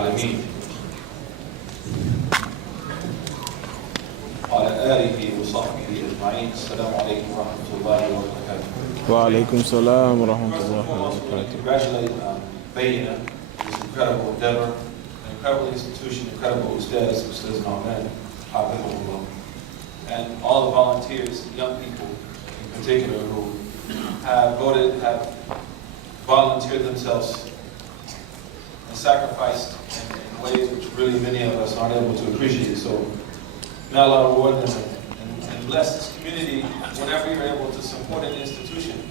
العالمين وعلى آله وصحبه أجمعين. السلام عليكم ورحمة الله وبركاته. وعليكم السلام ورحمة First الله and foremost, we وبركاته. congratulate Bayna, this incredible endeavor, an incredible institution, incredible Ustaz Ahmed, Hafidhullah, and all the volunteers, young people in particular, who have volunteered themselves and sacrificed in ways which really many of us aren't able to appreciate. So may Allah reward them and bless this community. Whenever you're able to support an institution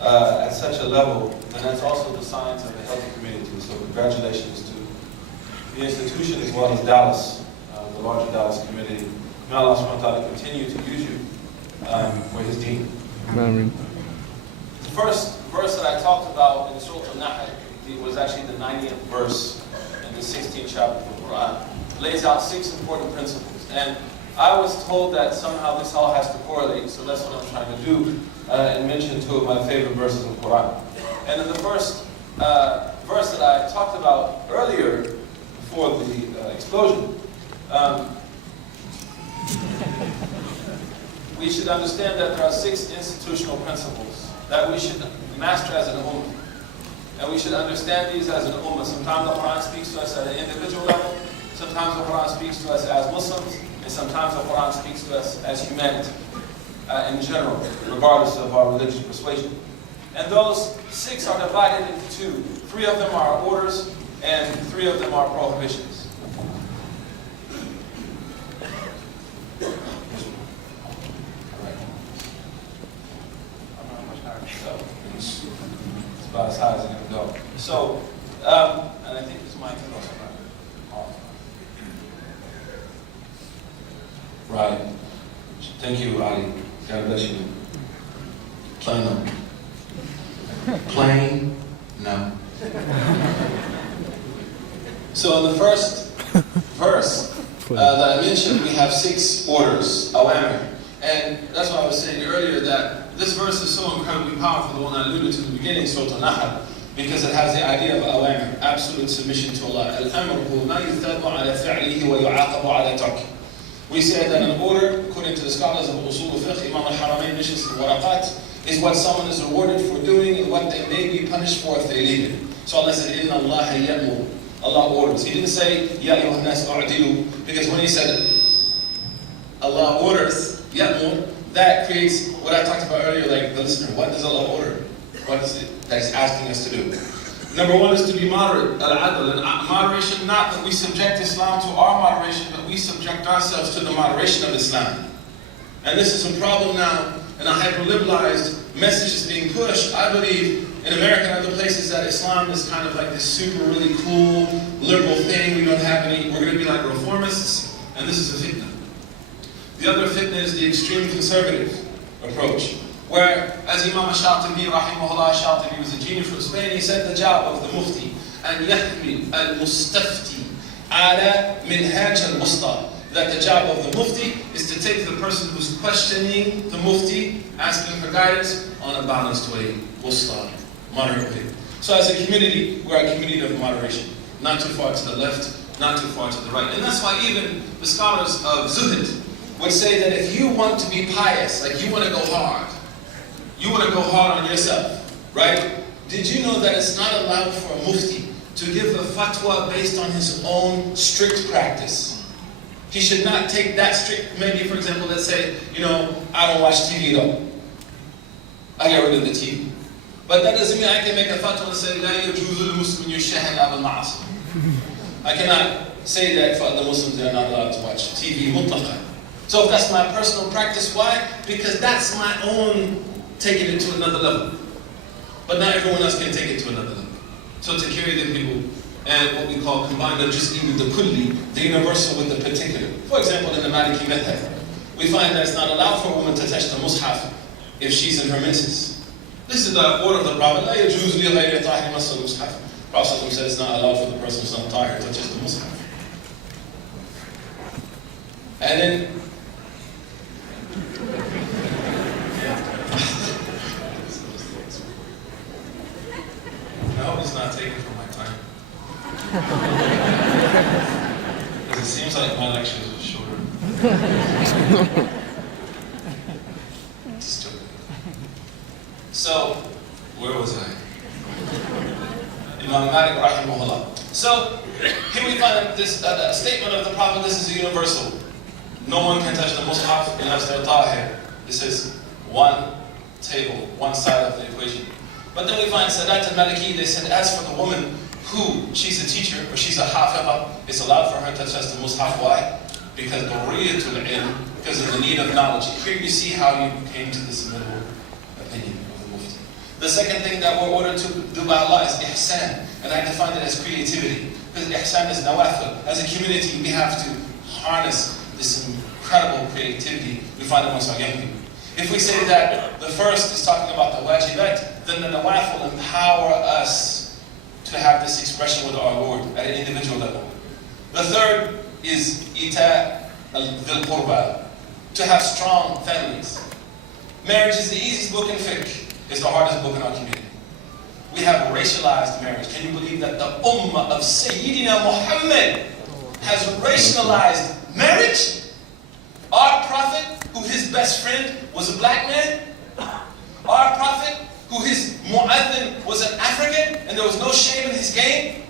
at such a level, then that's also the signs of a healthy community. So congratulations to the institution as well as Dallas, the larger Dallas community. May Allah subhanahu wa ta'ala continue to use you for His deen. Amen. The first verse that I talked about in Surah Al-Nahl was actually the 90th verse in the 16th chapter of the Quran. It lays out 6 important principles. And I was told that somehow this all has to correlate, so that's what I'm trying to do, and mention 2 of my favorite verses of the Quran. And in the first verse that I talked about earlier, before the explosion, we should understand that there are 6 institutional principles that we should master as an ummah. And we should understand these as an ummah. Sometimes the Quran speaks to us at an individual level, sometimes the Quran speaks to us as Muslims, and sometimes the Quran speaks to us as humanity in general, regardless of our religious persuasion. And those 6 are divided into 2. 3 of them are orders, and 3 of them are prohibitions. It's about as high as it can go. So, and I think this mic is also not off. Right. Thank you, Ali. God bless you. Plain no. Plain no. So in the first verse that I mentioned, we have 6 orders, awamir. And that's why I was saying earlier that this verse is so incredibly powerful, the one I alluded to in the beginning, Surah Al-Nahl, because it has the idea of awamir, absolute submission to Allah. Al-amr ma yuthabu ala fi'lihi wa yu'aqabu ala tarki. We say that an order, according to the scholars of Usul al-Fiqh, Imam al-Haramain mentions in Waraqat, is what someone is rewarded for doing and what they may be punished for if they leave it. So Allah said, Inna Allah ya'mur. Allah orders. He didn't say, Ya ayyuhan nas a'dilu, because when he said Allah orders, ya'mur, that creates what I talked about earlier, like the listener, what does Allah order? What is it that He's asking us to do? Number 1 is to be moderate, al-adl, and moderation, not that we subject Islam to our moderation, but we subject ourselves to the moderation of Islam. And this is a problem now, and a hyper-liberalized message is being pushed. I believe in America and other places that Islam is kind of like this super, really cool, liberal thing. We don't have any, we're going to be like reformists, and this is a fitna. The other fitna is the extreme conservative approach, where, as Imam Shatibi, rahimahullah, Shatibi was a genius from Spain, he said the job of the mufti, أن يحمل المستفتي على منهاج المصطلح, that the job of the mufti is to take the person who's questioning the mufti, asking for guidance, on a balanced way, musta, moderate way. So as a community, we're a community of moderation, not too far to the left, not too far to the right. And that's why even the scholars of Zuhd would say that if you want to be pious, like you want to go hard, you want to go hard on yourself, right? Did you know that it's not allowed for a mufti to give a fatwa based on his own strict practice? He should not take that strict, maybe for example, let's say, I don't watch TV though. I get rid of the TV. But that doesn't mean I can make a fatwa and say, لا يجوز للمسلم يشاهد أبا المعاصي. I cannot say that for the Muslims they're not allowed to watch TV mutlaqan. So if that's my personal practice, why? Because that's my own taking it to another level. But not everyone else can take it to another level. So to carry the people and what we call combine the juz'i with the kulli, the universal with the particular. For example, in the Maliki method, we find that it's not allowed for a woman to touch the mushaf if she's in her menses. This is the order of the Prophet. لا يجوز لغير طاهر مس المصحف. Prophet said it's not allowed for the person who's not tahir to touch the mushaf. And then I hope it's not taken from my time. Looks like my lecture is shorter. Just joking. So, where was I? Imam Malik rahimahullah. So, here we find this statement of the Prophet. This is universal. No one can touch the Mus'haf unless they're tahir. This is one table, one side of the equation. But then we find Sadat al-Maliki, they said, as for the woman who, she's a teacher, or she's a hafidah, it's allowed for her to touch the Mus'haf. Why? Because because of the need of knowledge. Here you see how you came to this middle opinion of the Mufti. The second thing that we're ordered to do by Allah is ihsan, and I define it as creativity. Because ihsan is nawafil. As a community, we have to harness this incredible creativity we find amongst our young people. If we say that the first is talking about the wajibat, then the nawafil empower us to have this expression with our Lord at an individual level. The third is ita dhil qurba, to have strong families. Marriage is the easiest book in fiqh. It's the hardest book in our community. We have racialized marriage. Can you believe that the ummah of Sayyidina Muhammad has racialized marriage? Our Prophet, who his best friend was a black man, our Prophet, who his mu'adhin was an African, and there was no shame in his game.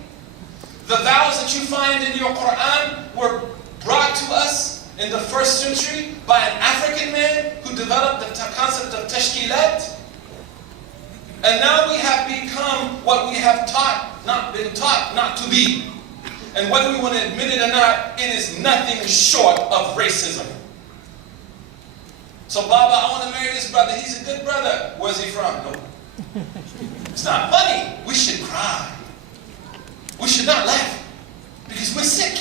The vows that you find in your Quran were brought to us in the 1st century by an African man who developed the concept of tashkilat. And now we have become what we have been taught not to be. And whether we want to admit it or not, it is nothing short of racism. So, Baba, I want to marry this brother. He's a good brother. Where's he from? No. It's not funny. We should cry. We should not laugh. Because we're sick.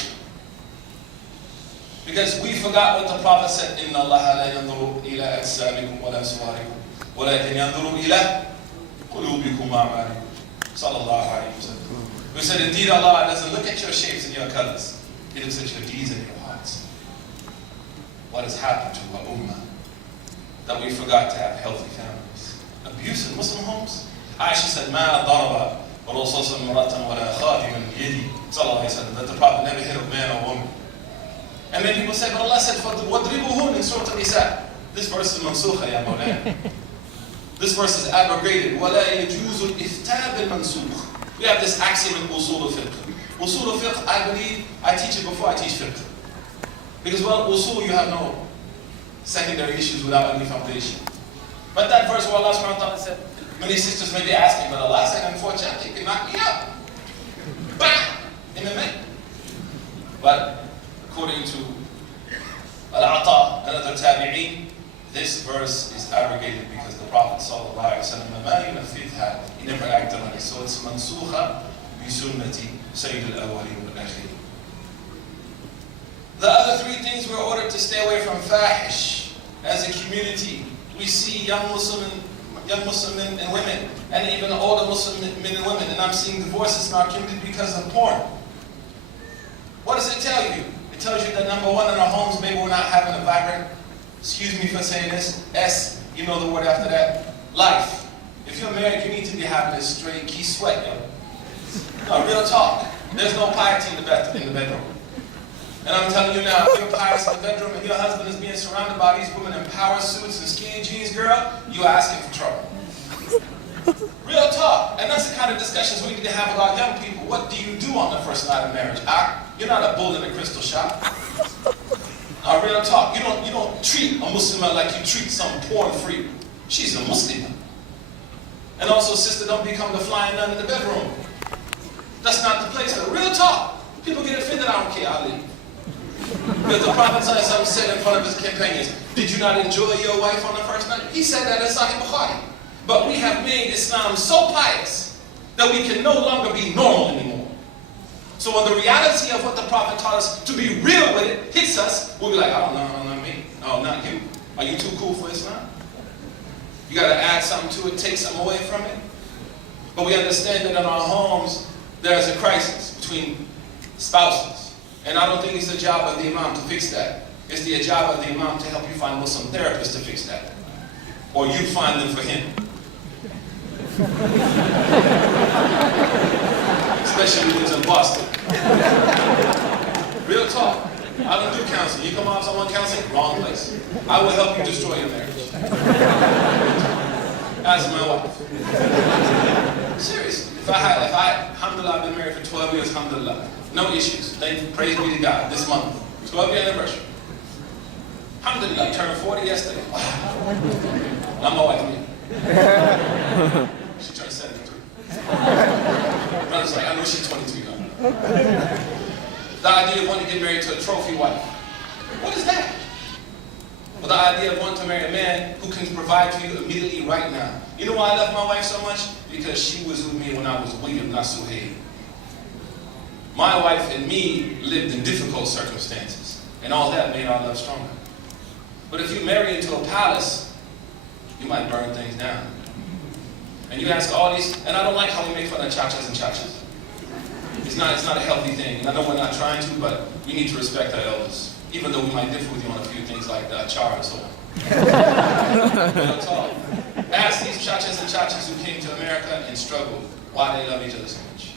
Because we forgot what the Prophet said, إِنَّ اللَّهَ لَا يَنْظُرُ إِلَىٰ أَجْسَامِكُمْ وَلَا صُوَارِكُمْ وَلَكِنْ يَنْظُرُ إِلَىٰ قُلُوبِكُمْ وَأَعْمَالِكُم. Sallallahu alayhi wa sallam. We said, indeed, Allah doesn't look at your shapes and your colors. He looks at your deeds and your hearts. What has happened to our ummah? That we forgot to have healthy families. Abuse in Muslim homes? Aisha said, مَا ضَرَبَ وَرَسُولٌ مُرَةً وَلَا خَادِمًا يَدِي. Sallallahu alayhi wa sallam. That the Prophet never hit a man or woman. And then people say, but Allah said, وَضْرِبُهُنْ in Surah An-Nisa. This verse is mansukha, ya Mawlana. This verse is abrogated. وَلَا يَجُوزُ الْإِفْتَاء بِالْمَنْسُوخ. We have this axiom in usul al-fiqh. Usul al-fiqh, I believe, I teach it before I teach fiqh. Because, well, usul, you have no secondary issues without any foundation. But that verse where Allah subhanahu wa ta'ala said, many sisters may be asking, but Allah said, unfortunately, you can knock me out. Bam! In a minute. But according to Al-Ata and other tabi'een, this verse is abrogated because the Prophet sallallahu alayhi wa sallam, he never acted on it. So it's mansukha bi sunnati sayyid al-awwalin wal-akhirin. The other three things we're ordered to stay away from fahish. As a community, we see young Muslim men and women, and even older Muslim men and women, and I'm seeing divorces in our community because of porn. What does it tell you? It tells you that number one, in our homes, maybe we're not having a vibrant, excuse me for saying this, you know the word after that, life. If you're married, you need to be having a straight key sweat, yo. No, real talk. There's no piety in the bedroom. And I'm telling you now, if you're pious in the bedroom and your husband is being surrounded by these women in power suits and skinny jeans, girl, you're asking for trouble. Real talk. And that's the kind of discussions we need to have with our young people. What do you do on the first night of marriage? You're not a bull in a crystal shop. Real talk. You don't treat a Muslimah like you treat some porn freak. She's a Muslimah. And also, sister, don't become the flying nun in the bedroom. That's not the place for it. Real talk. People get offended. I don't care. I'll leave. Because the Prophet said in front of his companions, did you not enjoy your wife on the first night? He said that in Sahih Bukhari. But we have made Islam so pious that we can no longer be normal anymore. So when the reality of what the Prophet taught us to be real with it hits us, we'll be like, oh, no, not me. Oh, not you. Are you too cool for Islam? You got to add something to it, take something away from it. But we understand that in our homes, there's a crisis between spouses. And I don't think it's the job of the Imam to fix that. It's the job of the Imam to help you find Muslim therapists to fix that. Or you find them for him. Especially when he was in Boston. Real talk. I don't do counseling. You come out someone counseling, wrong place. I will help you destroy your marriage. Ask my wife. Seriously. If I, alhamdulillah, I've been married for 12 years, alhamdulillah. No issues. Praise be to God. This month, 12-year anniversary. Alhamdulillah, I turned 40 yesterday. Wow. Not my wife, me. She turned 73. Brother's like, I know she's 22 now. The idea of wanting to get married to a trophy wife. What is that? Well, the idea of wanting to marry a man who can provide for you immediately right now. You know why I love my wife so much? Because she was with me when I was William, not Suhaib. My wife and me lived in difficult circumstances, and all that made our love stronger. But if you marry into a palace, you might burn things down. And you ask all these, and I don't like how we make fun of chachas and chachas. It's not a healthy thing. And I know we're not trying to, but we need to respect our elders. Even though we might differ with you on a few things like the achar and so on. Ask these chachas and chachas who came to America and struggled why they love each other so much.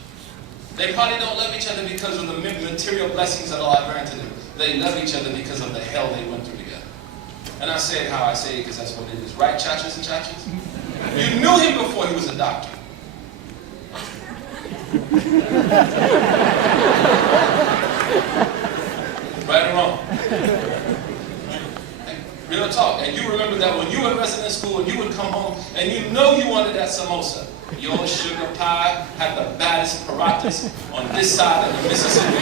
They probably don't love each other because of the material blessings that Allah granted them. They love each other because of the hell they went through together. And I say it how I say it because that's what it is. Right, chachas and chachas? You knew him before he was a doctor. Right or wrong? Real talk. And you remember that when you were in resident school and you would come home and you know you wanted that samosa. Your sugar pie had the baddest paratas on this side of the Mississippi.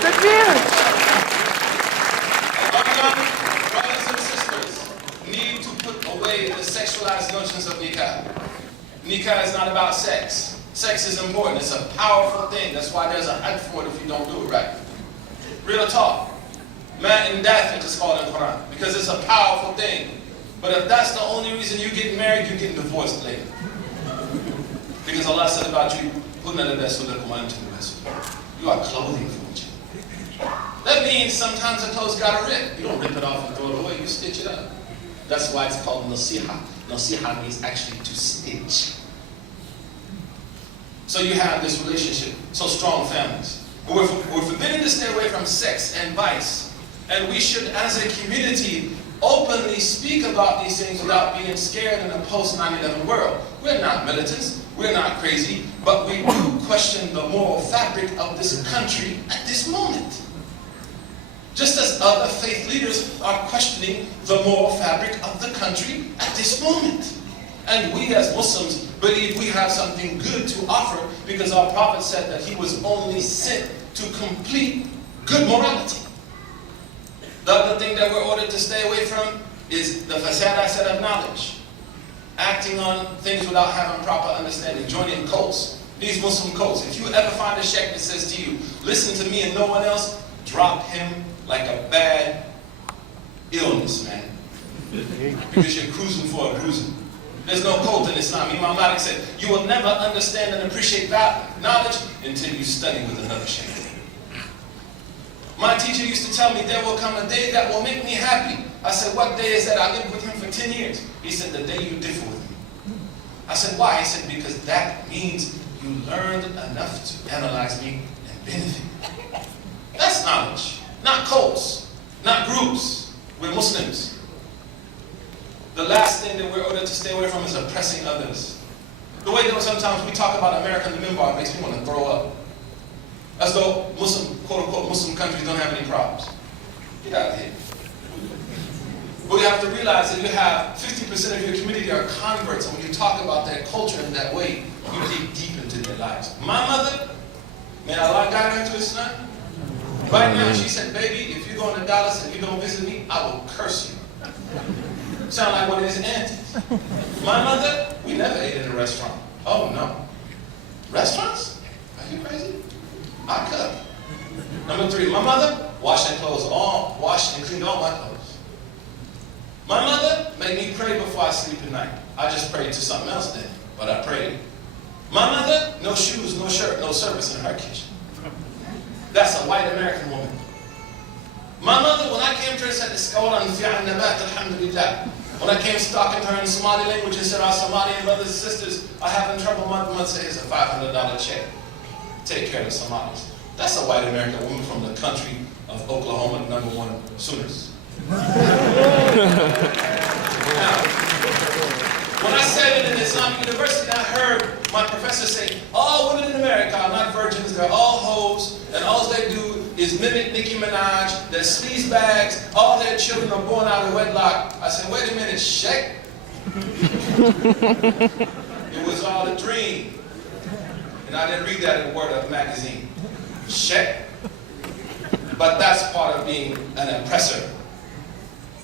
The beard. Brothers and sisters need to put away the sexualized notions of nikah. Nikah is not about sex. Sex is important. It's a powerful thing. That's why there's a hajj for it if you don't do it right. Real talk. Man and dafit is called in Quran because it's a powerful thing. But if that's the only reason you get married, you're getting divorced later. Because Allah said about you, you are clothing for each other. That means sometimes the clothes gotta rip. You don't rip it off and throw it away, you stitch it up. That's why it's called nasiha. Nasiha means actually to stitch. So you have this relationship, so strong families. We're forbidden to stay away from sex and vice. And we should, as a community, openly speak about these things without being scared in a post-9/11 world. We're not militants, we're not crazy, but we do question the moral fabric of this country at this moment. Just as other faith leaders are questioning the moral fabric of the country at this moment. And we as Muslims believe we have something good to offer because our Prophet said that he was only sent to complete good morality. The other thing that we're ordered to stay away from is the fasad I said of knowledge. Acting on things without having proper understanding, joining cults. These Muslim cults, if you ever find a sheikh that says to you, listen to me and no one else, drop him like a bad illness, man. Because you're cruising for a bruising. There's no cult in Islam. Imam Malik said, you will never understand and appreciate knowledge until you study with another sheikh. My teacher used to tell me, there will come a day that will make me happy. I said, what day is that? I lived with him for 10 years. He said, the day you differ with me. I said, why? He said, because that means you learned enough to analyze me and benefit. That's knowledge. Not cults. Not groups. We're Muslims. The last thing that we're ordered to stay away from is oppressing others. The way that sometimes we talk about America in the minbar makes me want to throw up. As though Muslim, quote-unquote, Muslim countries don't have any problems. Get out of here. But we have to realize that you have 50% of your community are converts, and when you talk about their culture in that way, you dig deep into their lives. My mother, may Allah guide her to Islam, right now she said, baby, if you're going to Dallas and you don't visit me, I will curse you. Sound like one of his aunties. My mother, we never ate in a restaurant. Oh no. Restaurants? Are you crazy? I cook. Number 3, my mother, wash and clean all my clothes. My mother made me pray before I sleep at night. I just prayed to something else then, but I prayed. My mother, no shoes, no shirt, no service in her kitchen. That's a white American woman. My mother, when I came to her, said, alhamdulillah. When I came talking to her in Somali language and said, our Somalian brothers and sisters are having trouble month to month, say, here's a $500 check. Take care of the Somalis. That's a white American woman from the country of Oklahoma, #1 Sooners. Now, when I said it in Islamic University, I heard my professor say, all women in America are not virgins, they're all hoes, and all they do is mimic Nicki Minaj, they're sleaze bags, all their children are born out of wedlock. I said, wait a minute, Sheikh. It was all a dream. And I didn't read that in Word Up magazine. Sheikh. But that's part of being an oppressor.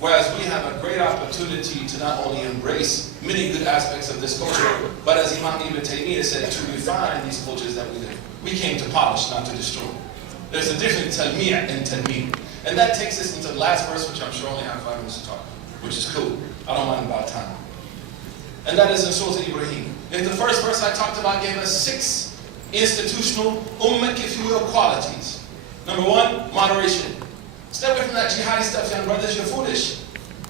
Whereas we have a great opportunity to not only embrace many good aspects of this culture, but as Imam Ibn Taymiyyah said, to refine these cultures that we live. We came to polish, not to destroy. There's a difference in talmi'ah and tadmir. And that takes us into the last verse, which I'm sure only have 5 minutes to talk, which is cool. I don't mind about time. And that is in Surah Ibrahim. In the first verse I talked about gave us 6 institutional, ummah, if you will, qualities. Number 1, moderation. Stay away from that jihadi stuff, young brothers, you're foolish.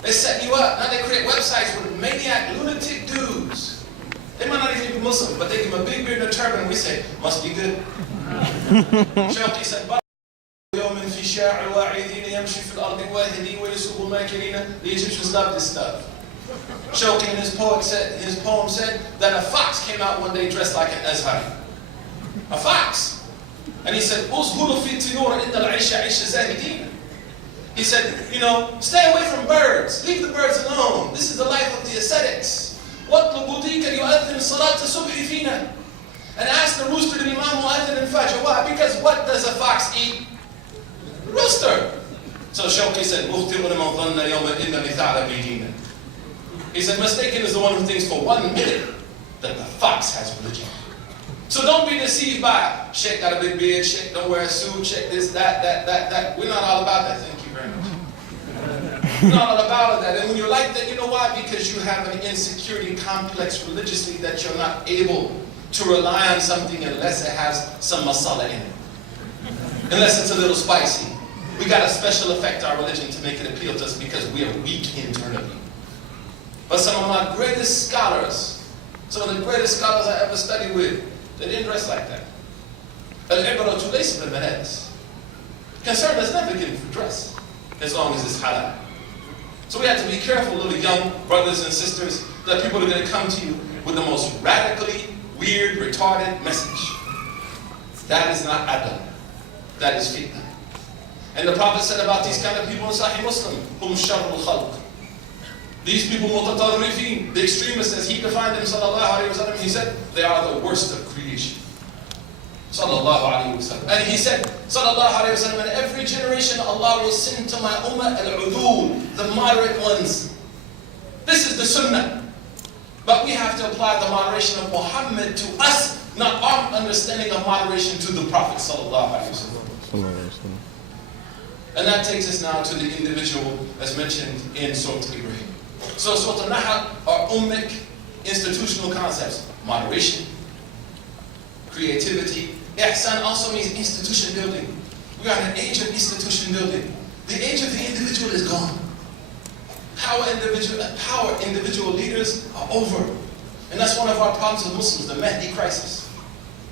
They set you up. Now they create websites with maniac, lunatic dudes. They might not even be Muslim, but they give them a big beard and a turban, and we say, must be good. Shawqi said, the Egyptians love this stuff. Shawqi in his poem said that a fox came out one day dressed like an Azhari. A fox. And he said, he said, you know, stay away from birds. Leave the birds alone. This is the life of the ascetics. And ask the rooster to Imam Mu'adhin and Fajr. Why? Because what does a fox eat? Rooster. So Shawqi said, he said, mistaken is the one who thinks for 1 minute that the fox has religion. So don't be deceived by, Sheikh got a big beard, Sheikh don't wear a suit, Sheikh this, that. We're not all about that. Thank you very much. We're not all about that. And when you're like that, you know why? Because you have an insecurity complex religiously that you're not able to rely on something unless it has some masala in it. Unless it's a little spicy. We got a special effect our religion to make it appeal to us because we are weak internally. But some of my greatest scholars, some of the greatest scholars I ever studied with, they didn't dress like that. Al-ibratu laysa bil-malabis. Concern is never given for dress, as long as it's halal. So we have to be careful, little young brothers and sisters, that people are going to come to you with the most radically weird, retarded message. That is not adab. That is fitna. And the Prophet said about these kind of people in Sahih Muslim, hum sharrul khalq. These people, mutatarrifin, the extremists, as he defined them, sallallahu alayhi wa sallam, he said, they are the worst of creation. Sallallahu alayhi wa sallam. And he said, sallallahu alayhi wa sallam, in every generation Allah will send to my ummah al-udul, the moderate ones. This is the sunnah. But we have to apply the moderation of Muhammad to us, not our understanding of moderation to the Prophet sallallahu alayhi wa sallam. And that takes us now to the individual as mentioned in Surah Ibrahim. So Surah Al-Nahl are ummic institutional concepts. Moderation, creativity. Ihsan also means institution building. We are in an age of institution building. The age of the individual is gone. Power individual leaders are over. And that's one of our problems with Muslims, the Mahdi crisis.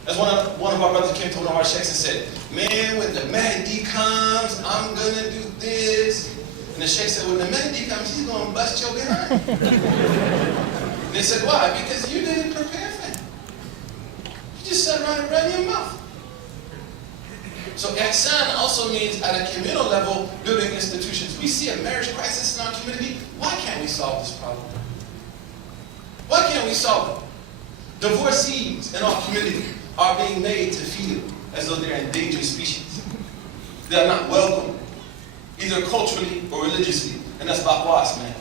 As one of our brothers came to one of our sheikhs and said, man, when the Mahdi comes, I'm going to do this. And the sheikh said, when the Mahdi comes, he's going to bust your behind. And they said, why? Because you didn't prepare for him. You just sat around and ran your mouth. So ihsan also means at a communal level, building institutions. We see a marriage crisis in our community. Why can't we solve this problem? Why can't we solve it? Divorcees in our community are being made to feel as though they're endangered species. They're not welcome, either culturally or religiously. And that's bakwas, man.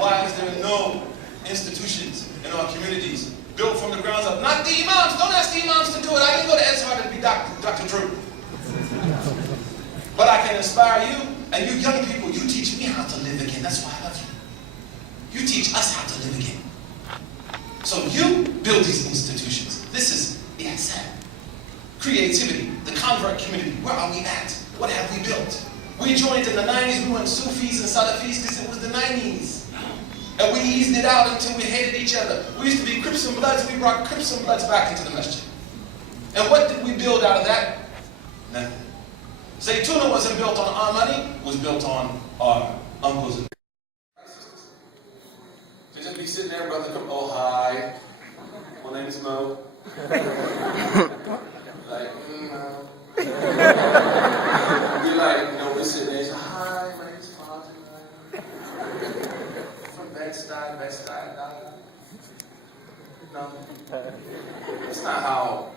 Why is there no institutions in our communities built from the grounds up? Not the imams. Don't ask the imams to do it. I didn't go to Azhar to be Dr. Drew. But I can inspire you, and you young people, you teach me how to live again. That's why I love you. You teach us how to live again. So you build these institutions. This is ihsan. Creativity, the convert community. Where are we at? What have we built? We joined in the 90s. We went Sufis and Salafis because it was the 90s. And we eased it out until we hated each other. We used to be Crips and Bloods. We brought Crips and Bloods back into the masjid. And what did we build out of that? Nothing. Zaytuna wasn't built on our money, it was built on our uncles and sisters. So just be sitting there, brother, come, oh, hi, my name is Mo. Like, no. You're like, we're sitting there, hi, my name is Fatima. From Bed-Stuy. No. That's not how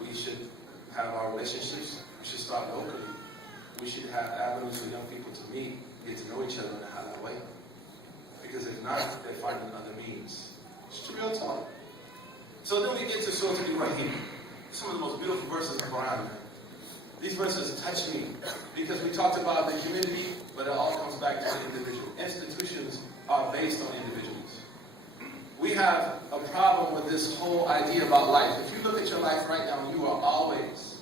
we should have our relationships. We should start locally. We should have avenues for young people to meet, get to know each other in a halal way. Because if not, they're finding other means. It's real talk. So then we get to Surah Ibrahim. Some of the most beautiful verses in the Quran. These verses touch me because we talked about the community, but it all comes back to the individual. Institutions are based on individuals. We have a problem with this whole idea about life. If you look at your life right now, you are always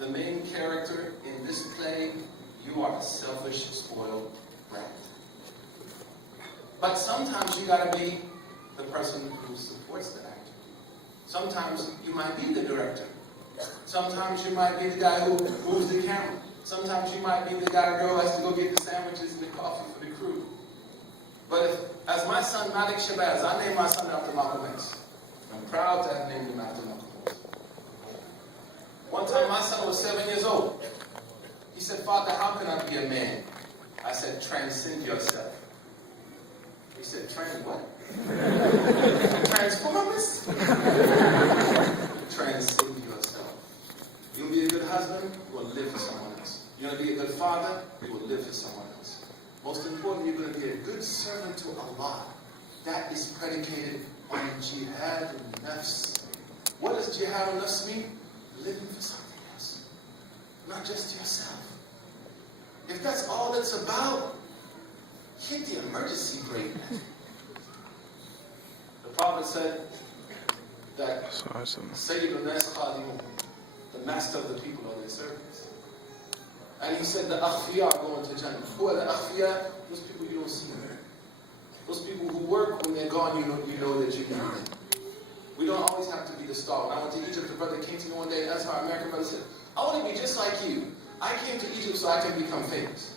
the main character in this play. You are a selfish, spoiled brat. But sometimes you gotta be the person who supports the actor. Sometimes you might be the director. Sometimes you might be the guy who moves the camera. Sometimes you might be the guy or girl who has to go get the sandwiches and the coffee for the crew. But as my son Malik Shabazz, I named my son after Malcolm X. I'm proud to have named him after Malcolm X. One time my son was 7 years old. He said, Father, how can I be a man? I said, transcend yourself. He said, trans what? Transformers? Transcend yourself. You want to be a good husband? You will live for someone else. You want to be a good father? You will live for someone else. Most important, you're going to be a good servant to Allah. That is predicated on jihad al-nafs. What does jihad al-nafs mean? Living for something else. Not just yourself. If that's all it's about, hit the emergency brake. The Prophet said that Sayyid al-Nas Khadimun, the master of the people, are their servants. And he said the akhfiya are going to Jannah. Who are the akhfiya? Those people you don't see them. Those people who work, when they're gone, you know that you need them. We don't always have to be the star. When I went to Egypt, the brother came to me one day and asked our American brother, said, I want to be just like you. I came to Egypt so I can become famous.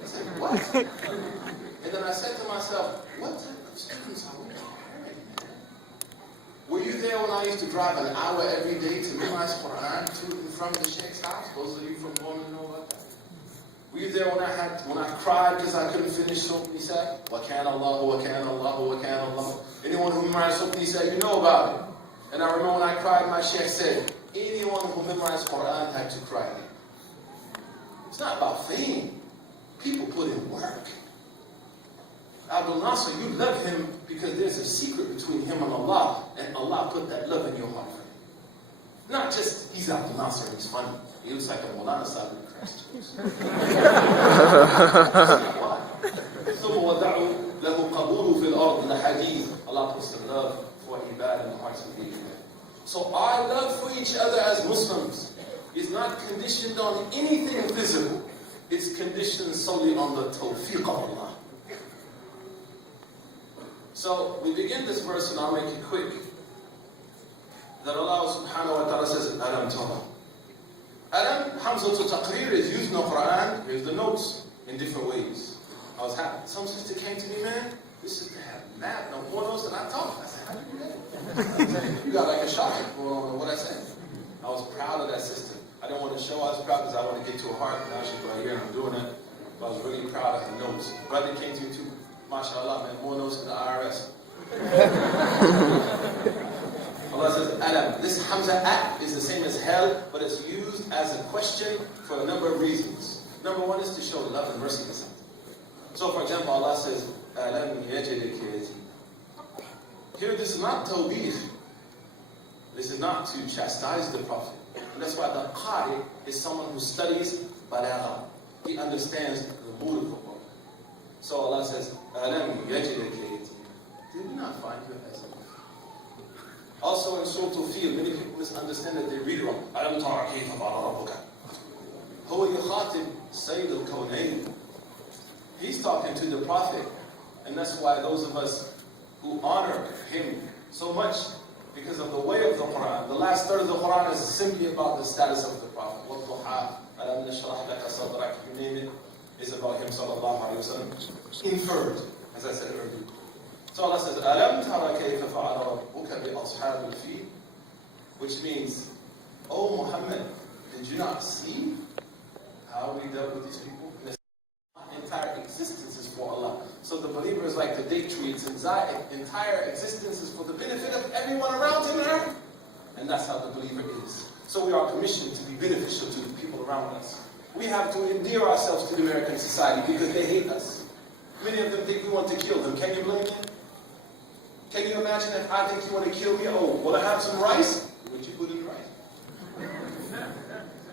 I said, what? And then I said to myself, what type of students are we preparing, man? Were you there when I used to drive an hour every day to memorize Quran to and from the Sheikh's house? Those of you from Bowman know about that. Were you there when I cried because I couldn't finish Surah Nisa? Wa kana Allahu, wa kana Allahu, wa kana Allah. Anyone who memorized Surah Nisa, you know about it. And I remember when I cried, my Sheikh said, anyone who memorized Quran had to cry. It's not about fame. People put in work. Abdul Nasser, you love him because there's a secret between him and Allah, and Allah put that love in your heart for him. Not just, he's Abdul Nasser, he's funny. He looks like a Molana side of the Christ. Allah puts the love for Ibad in the hearts of people. So our love for each other as Muslims is not conditioned on anything physical. It's conditioned solely on the tawfiq of Allah. So we begin this verse, and I'll make it quick. That Allah subhanahu wa ta'ala says, Alam tara. Alam, Hamzatul Taqreer is used in the Quran. Here's the notes in different ways. I was happy. Some sister came to me, man. This sister had mad no more notes than I taught. I said, how do you do that? You got like a shock going on what I said. I was proud of that sister. I didn't want to show I was proud because I want to get to her heart. Now she's right here and I'm doing it. But I was really proud of her notes. Brother came to me too. MashaAllah, man, more notes than the IRS. Allah says, Alam. This Hamza at is the same as hell, but it's used as a question for a number of reasons. Number one is to show love and mercy to something. So, for example, Allah says, Alam yajidika yatim. Here, this is not tawbih. This is not to chastise the Prophet. And that's why the Qari is someone who studies balagha. He understands the mood of the Prophet. So Allah says, Alam yajidika yatim. Did we not find you as a Also in Surah Al-Fil, many people misunderstand that they read it wrong. Alam tara kayfa fa'ala rabbuka. Huwa yukhatib Sayyid al-Kawnayn. He's talking to the Prophet. And that's why those of us who honor him so much, because of the way of the Quran. The last third of the Quran is simply about the status of the Prophet. وَالضُّحَى أَلَمْ نَشْرَحْ لَكَ صَدْرَكَ, you name it, is about him sallallahu alayhi wa sallam. Inferred, as I said earlier. So Allah says, أَلَمْ تَرَ كَيْفَ فَعَلَ رَبُّكَ بِأَصْحَابِ الْفِيلِ, which means, oh Muhammad, did you not see how we dealt with these people? Entire existence is for Allah. So the believer is like the date tree. Its entire existence is for the benefit of everyone around him there. And that's how the believer is. So we are commissioned to be beneficial to the people around us. We have to endear ourselves to the American society because they hate us. Many of them think we want to kill them. Can you blame them? Can you imagine if I think you want to kill me? Oh, will I have some rice? Would you put in rice?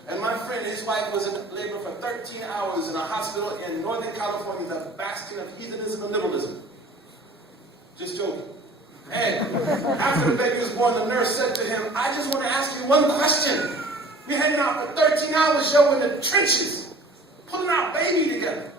And my friend, his wife was in labor for 13 hours in a hospital in Northern California, the bastion of heathenism and liberalism. Just joking. And after the baby was born, the nurse said to him, I just want to ask you one question. We're hanging out for 13 hours, yo, in the trenches, pulling our baby together.